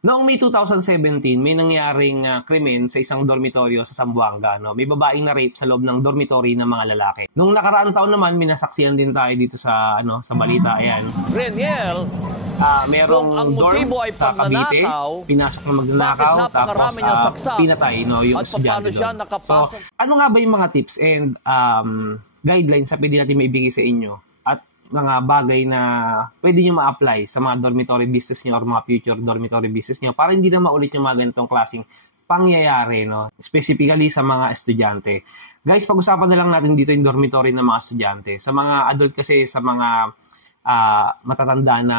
Noong May 2017, may nangyaring krimen sa isang dormitoryo sa Zamboanga. No? May babaeng na rape sa loob ng dormitory ng mga lalaki. Noong nakaraang taon naman, minasaksihan din tayo dito sa sa balita. Ayan. Reniel, merong dorm sa Cavite, pinasok na magnanakaw, tapos pinatay yung estudyante doon. So, ano nga ba yung mga tips and guidelines na pwede natin maibigay sa inyo? Mga bagay na pwede nyo ma-apply sa mga dormitory business nyo or mga future dormitory business nyo para hindi na maulit yung mga ganitong klaseng pangyayari, no? Specifically sa mga estudyante. Guys, pag-usapan na lang natin dito yung dormitory ng mga estudyante. Sa mga adult kasi, sa mga matatanda na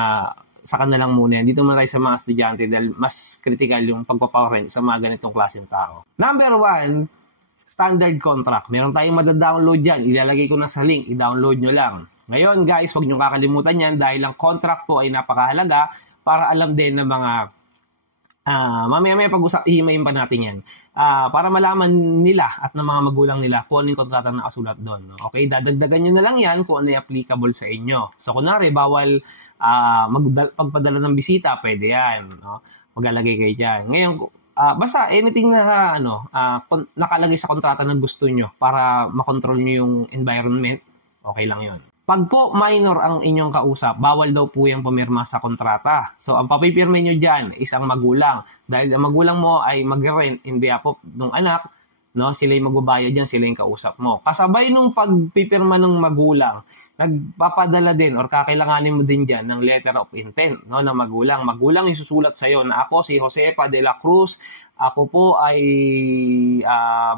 sa kanila lang muna yan. Dito muna tayo sa mga estudyante dahil mas critical yung pagpaparent sa mga ganitong klaseng tao. Number 1, standard contract. Meron tayong madadownload yan. Ilalagay ko na sa link. I-download nyo lang. Ngayon guys, huwag nyo kakalimutan yan dahil ang contract po ay napakahalaga para alam din ng mga mamaya pag-ihimayin pa natin yan. Para malaman nila at ng mga magulang nila kung ano yung kontrata na kasulat doon. No? Okay, dadagdagan nyo na lang yan kung ano yung applicable sa inyo. So kunwari, bawal pagpadala ng bisita, pwede yan. No? Maglalagay kayo dyan. Ngayon, basta anything na nakalagay sa kontrata na gusto nyo para makontrol nyo yung environment, okay lang yun. Pag po minor ang inyong kausap, bawal daw po yung pumirma sa kontrata. So, ang papipirma nyo dyan is ang magulang. Dahil ang magulang mo ay mag-rent in behalf of ng anak, no? Sila yung magbabayad dyan, sila yung kausap mo. Kasabay nung pagpipirma ng magulang, nagpapadala din or kakailanganin mo din dyan ng letter of intent, no, ng magulang. Magulang yung susulat sa'yo na ako si Josefa de la Cruz, ako po ay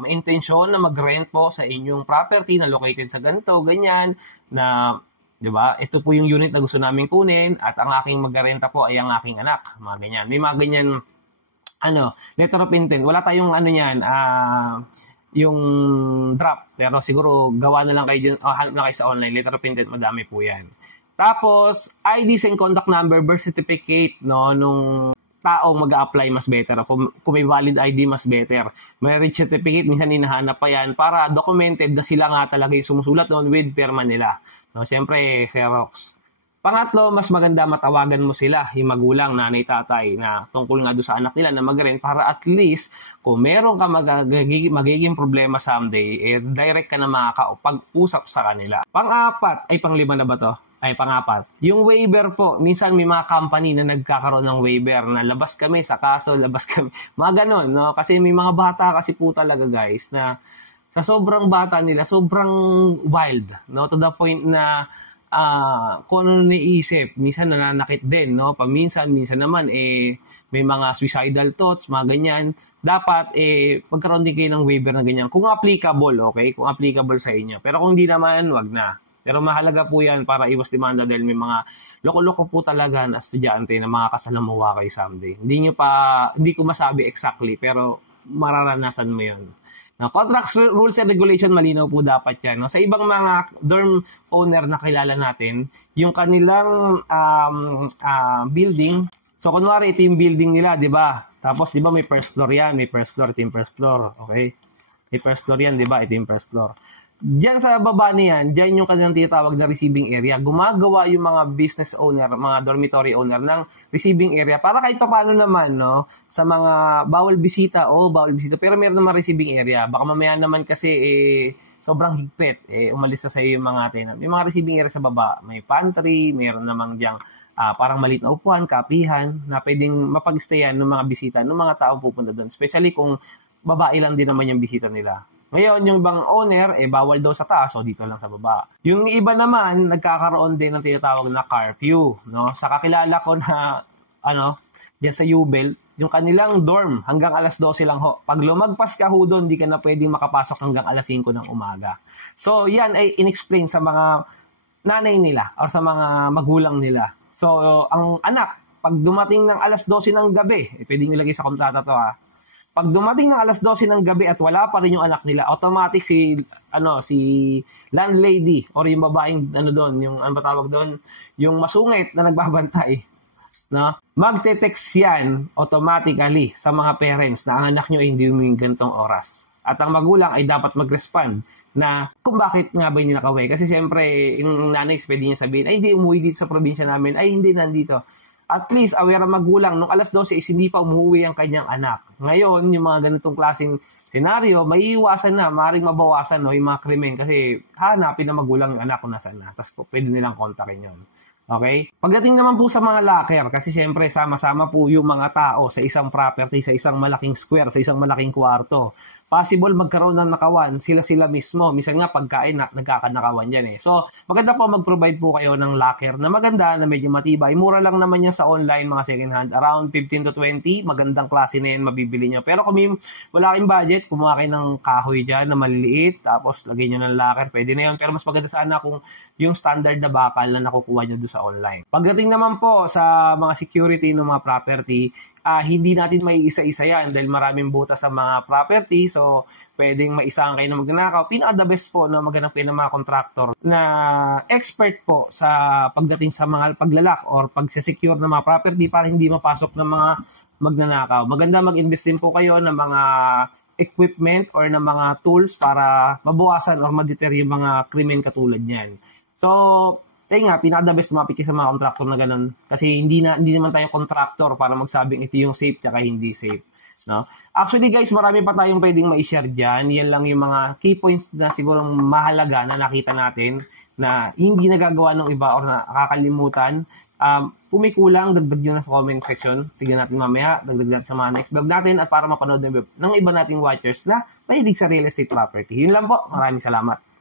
may intensyon na mag-rent po sa inyong property na located sa ganito, ganyan, na, di ba, ito po yung unit na gusto namin kunin at ang aking mag-renta po ay ang aking anak, mga ganyan. May mga ganyan, letter of intent. Wala tayong yung draft, pero siguro gawa na lang kayo dyan, hanap na kayo sa online, letter of intent, madami po yan. Tapos, IDs and contact number, birth certificate, no, nung taong mag-a-apply, mas better. Kung may valid ID, mas better. Marriage certificate, minsan hinahanap pa yan para documented na sila nga talaga yung sumusulat noon with perma nila. No, siyempre, Xerox. Pangatlo, mas maganda matawagan mo sila, yung magulang, nanay, tatay, na tungkol nga doon sa anak nila na mag-rent para at least kung meron ka magiging problema someday, direct ka na makakapag-usap sa kanila. Pang-apat, ay pang-lima na ba to? Ay pang-apat. Yung waiver po, minsan may mga company na nagkakaroon ng waiver na labas kami sa kaso, labas kami. Mga ganon, no? Kasi may mga bata kasi po talaga guys na sa sobrang bata nila, sobrang wild, no? To the point na kung ano naisip, minsan nananakit din, no? Paminsan, minsan naman, may mga suicidal thoughts, mga ganyan. Dapat, magkaroon din kayo ng waiver na ganyan. Kung applicable, okay? Kung applicable sa inyo. Pero kung hindi naman, wag na. Pero mahalaga po yan para iwas demanda dahil may mga loko-loko po talaga na estudyante na makakasalamuha kayo someday. Hindi ko masabi exactly, pero mararanasan mo yun. Now, contracts, rules and regulation, malinaw po dapat yan. No? Sa ibang mga dorm owner na kilala natin, yung kanilang building, so kunwari ito yung building nila, di ba? Tapos di ba may first floor yan, may first floor, ito yung first floor, okay? May first floor yan, di ba? Ito yung first floor. Diyan sa baba niyan, diyan yung kanilang tinatawag na receiving area. Gumagawa yung mga business owner, mga dormitory owner ng receiving area para kahit paano naman, no, sa mga bawal bisita, pero meron naman receiving area. Baka mamaya naman kasi sobrang higpit, umalis na sa iyo yung mga tenant. May mga receiving area sa baba, may pantry, meron namang diyang parang maliit na upuan, kapihan, na pwedeng mapag-stayan ng mga bisita, ng mga tao pupunta doon. Especially kung babae lang din naman yung bisita nila. Ngayon, yung bang owner, bawal daw sa taas, o dito lang sa baba. Yung iba naman, nagkakaroon din ng tinatawag na curfew, no? Sa kakilala ko na, dyan sa Ubel, yung kanilang dorm, hanggang alas 12 lang ho. Pag lumagpas ka ho doon, di ka na pwedeng makapasok hanggang alas 5 ng umaga. So, yan ay in-explain sa mga nanay nila, or sa mga magulang nila. So, ang anak, pag dumating ng alas 12 ng gabi, pwedeng ilagay sa kontrata to Pag dumating ng alas 12 ng gabi at wala pa rin yung anak nila, automatic si landlady or yung babaeng yung tawag doon, yung masungit na nagbabantay, no? Magte-text yan automatically sa mga parents na ang anak nyo hindi uming gantong oras. At ang magulang ay dapat mag-respond na kung bakit nga ba hindi nakauwi. Kasi siyempre, yung nanay pwede niya sabihin, ay hindi umuwi dito sa probinsya namin, ay hindi nandito. at least aware ang magulang nung alas 12 is hindi pa umuwi ang kanyang anak. Ngayon, yung mga ganitong klaseng senaryo, maiiwasan na, maaaring mabawasan no, yung mga krimen kasi hanapin na magulang yung anak kung nasaan na. Tapos pwede nilang kontakin yun. Okay? Pagdating naman po sa mga locker, kasi syempre sama-sama po yung mga tao sa isang property, sa isang malaking square, sa isang malaking kwarto. Possible magkaroon ng nakawan, sila-sila mismo. Minsan nga pagkain, nagkakanakawan yan eh. So, maganda po mag-provide po kayo ng locker na maganda, na medyo matibay. Mura lang naman yan sa online, mga second hand. Around 15 to 20, magandang klase na yan, mabibili nyo. Pero kung wala kayong budget, kumuha kayo ng kahoy dyan na maliliit, tapos lagay nyo ng locker, pwede na yun. Pero mas maganda sana kung yung standard na bakal na nakukuha nyo doon sa online. Pagdating naman po sa mga security ng mga property, hindi natin may isa-isa yan dahil maraming butas sa mga property. So, pwedeng maisahan kayo na magnanakaw. Pinaka-the best po na maghanap kayo ng mga contractor na expert po sa pagdating sa mga paglalak or pagsesecure ng mga property para hindi mapasok ng mga magnanakaw. Maganda mag-invest din po kayo ng mga equipment or ng mga tools para mabawasan or ma-deter yung mga krimen katulad niyan. So, nga, pinaka-the best lumapit sa mga contractor na ganun. Kasi hindi naman tayo contractor para magsabing ito yung safe tsaka hindi safe. No? Actually guys, marami pa tayong pwedeng ma-share dyan. Yan lang yung mga key points na siguro mahalaga na nakita natin na hindi nagagawa ng iba or nakakalimutan. Kung may kulang, dagdag nyo na sa comment section. Tignan natin mamaya, dagdag natin sa mga next vlog natin at para mapanood ng iba nating watchers na mahilig sa real estate property. Yun lang po. Maraming salamat.